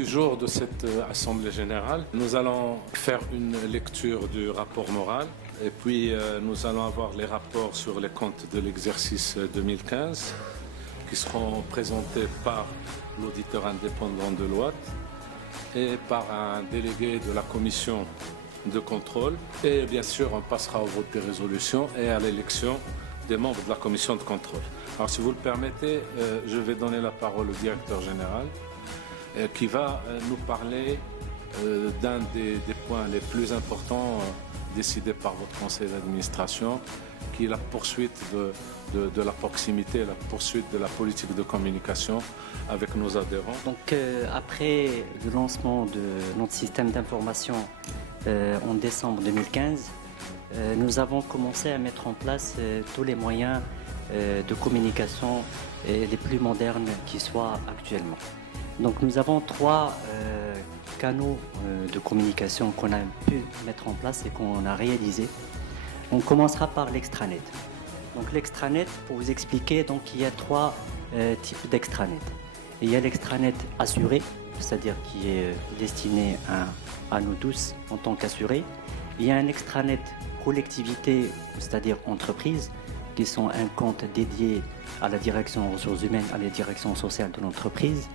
du jour de cette Assemblée générale, nous allons faire une lecture du rapport moral et puis nous allons avoir les rapports sur les comptes de l'exercice 2015 qui seront présentés par l'auditeur indépendant de l'OAT et par un délégué de la commission de contrôle. Et bien sûr, on passera au vote des résolutions et à l'élection des membres de la commission de contrôle. Alors si vous le permettez, je vais donner la parole au directeur général qui va nous parler d'un des points les plus importants décidés par votre conseil d'administration, qui est la poursuite de la proximité, la poursuite de la politique de communication avec nos adhérents. Donc après le lancement de notre système d'information en décembre 2015, nous avons commencé à mettre en place tous les moyens de communication les plus modernes qui soient actuellement. Donc nous avons trois canaux de communication qu'on a pu mettre en place et qu'on a réalisé. On commencera par l'extranet. Donc l'extranet, pour vous expliquer, donc il y a trois types d'extranet. Il y a l'extranet assuré, c'est-à-dire qui est destiné à nous tous en tant qu'assurés. Il y a un extranet collectivité, c'est-à-dire entreprise, qui sont un compte dédié à la direction ressources humaines, à la direction sociale de l'entreprise.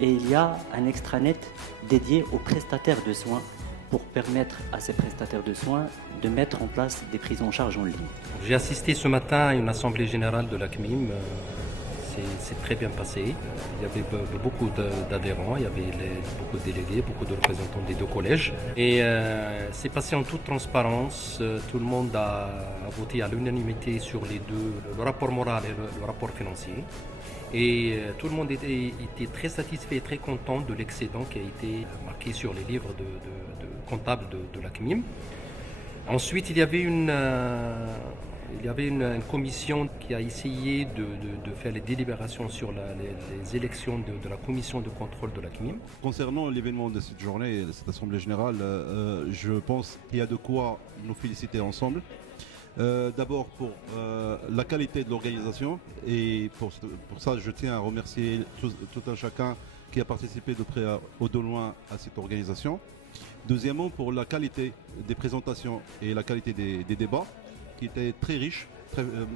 Et il y a un extranet dédié aux prestataires de soins pour permettre à ces prestataires de soins de mettre en place des prises en charge en ligne. J'ai assisté ce matin à une assemblée générale de la CMIM. C'est très bien passé. Il y avait beaucoup d'adhérents, il y avait beaucoup de délégués, beaucoup de représentants des deux collèges. Et c'est passé en toute transparence. Tout le monde a voté à l'unanimité sur les deux, le rapport moral et le rapport financier. Et tout le monde était très satisfait et très content de l'excédent qui a été marqué sur les livres de comptables de la CMIM. Ensuite, il y avait une commission qui a essayé de faire les délibérations sur les élections de la commission de contrôle de la CMIM. Concernant l'événement de cette journée, de cette Assemblée générale, je pense qu'il y a de quoi nous féliciter ensemble. D'abord pour la qualité de l'organisation, et pour ça je tiens à remercier tout un chacun qui a participé de près ou de loin à cette organisation. Deuxièmement, pour la qualité des présentations et la qualité des débats qui étaient très riches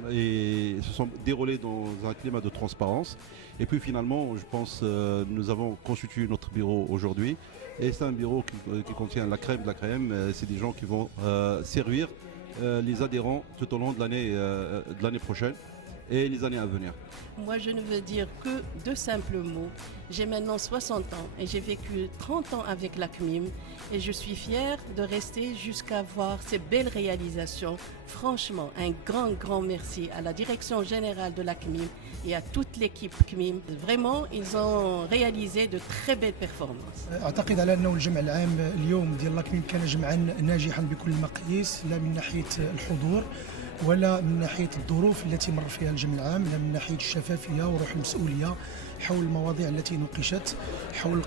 et se sont déroulés dans un climat de transparence. Et puis finalement, je pense nous avons constitué notre bureau aujourd'hui, et c'est un bureau qui contient la crème de la crème. C'est des gens qui vont servir les adhérents tout au long de l'année prochaine et les années à venir. Moi, je ne veux dire que deux simples mots. J'ai maintenant 60 ans et j'ai vécu 30 ans avec la CMIM, et je suis fière de rester jusqu'à voir ces belles réalisations. Franchement, un grand merci à la direction générale de la CMIM et à toute l'équipe CMIM. Vraiment, ils ont réalisé de très belles performances. أعتقد على أنه الجمع العام اليوم ديال لاكميم كان جمعا ناجحا بكل المقاييس، لا من ناحية الحضور ولا من ناحية الظروف التي مر فيها الجمع العام، لا من ناحية الشفافية وروح المسؤولية حول المواضيع التي نوقشت، حول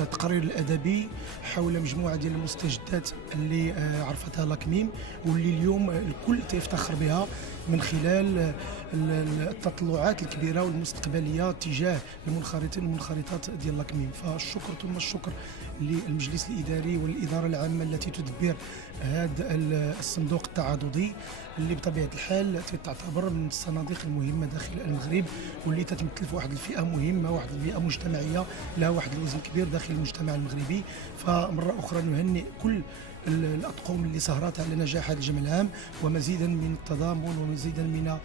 التقرير الأدبي، حول مجموعة ديال المستجدات اللي عرفتها لاكميم واللي اليوم الكل تيفتخر بها من خلال التطلعات الكبيرة والمستقبلية تجاه المنخرطين والمنخرطات ديال لاكميم. فالشكر ثم الشكر للمجلس الإداري والإدارة العامة التي تدبر هذا الصندوق التعاضدي اللي بطبيعة الحال تعتبر من الصناديق المهمة داخل المغرب، واللي تتمثل في واحد الفئة مهمة، واحد الفئة مجتمعية لها واحد الوزن كبير داخل المجتمع المغربي. فمرة أخرى نهنئ كل الأطقم اللي سهرت على نجاح هذا الجمع العام، ومزيدا من التضامن ومزيدا من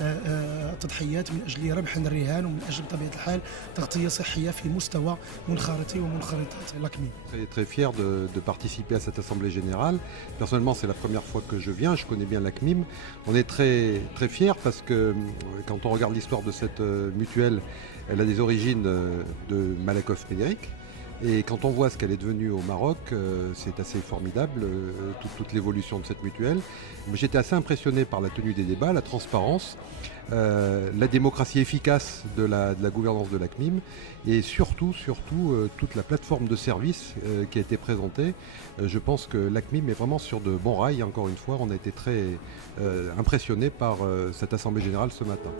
التضحيات من أجل ربح الرهان ومن أجل بطبيعة الحال تغطية صحية في مستوى منخرطي ومنخرطات لاكميم. Très fier de participer à cette assemblée générale. Personnellement, c'est la première fois que je viens. Je connais bien la CMIM. On est très fiers parce que quand on regarde l'histoire de cette mutuelle, elle a des origines de Malakoff Médéric. Et quand on voit ce qu'elle est devenue au Maroc, c'est assez formidable, toute l'évolution de cette mutuelle. J'étais assez impressionné par la tenue des débats, la transparence, la démocratie efficace de la gouvernance de la CMIM, et surtout toute la plateforme de services qui a été présentée. Je pense que la CMIM est vraiment sur de bons rails. Encore une fois, on a été très impressionnés par cette assemblée générale ce matin.